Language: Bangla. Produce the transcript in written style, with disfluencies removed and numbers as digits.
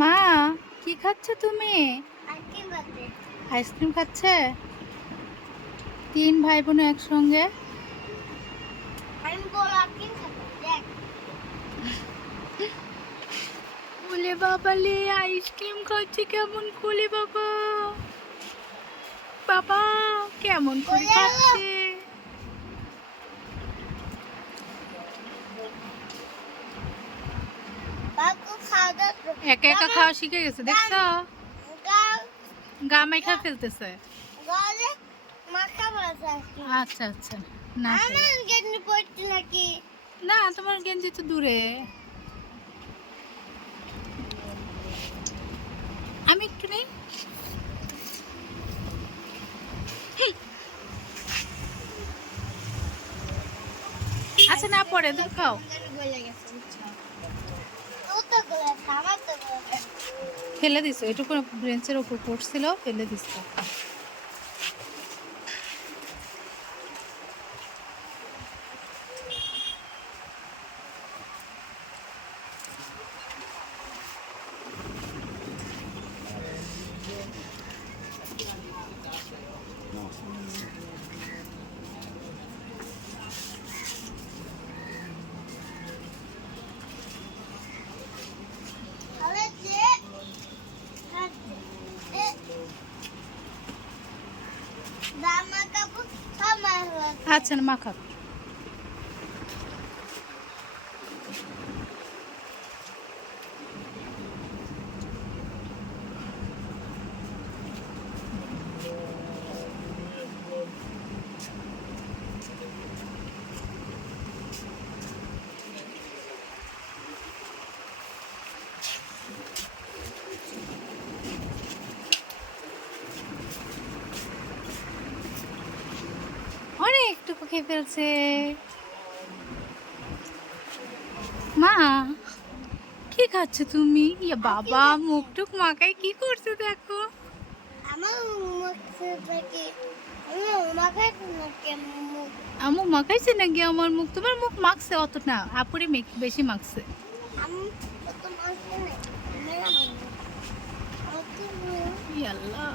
মা, কি খাচ্ছ তুমি? আইসক্রিম খাচ্ছে? তিন ভাই বোন একসঙ্গে। বলে বাবা লে আইসক্রিম খাচ্ছে কেমন করে বাবা? বাবা কেমন করে খাচ্ছে? একা একা খাওয়া শিখে গেছে, দেখছো? গা মাইখা ফেলতেছে। আচ্ছা আচ্ছা, না না, তোমার গেঞ্জি তো দূরে। আমি একটু নেই। আচ্ছা না পরে তুমি খাও। ফেলে দিছো, এটুকু ব্রেঞ্চের উপর পড়ছিল, ফেলে দিছো। আচ্ছা না মাখা। অনেকটুকু খেয়ে ফেলছে। মা, কি খাচ্ছ তুমি? ইয়া বাবা, মুখ টুক মাখায় কি করছে দেখো। আমু মাখাইছে নাকি আমার মুখ? তোমার মুখ মাখছে অত না, আপুরে বেশি মাখছে। আল্লাহ।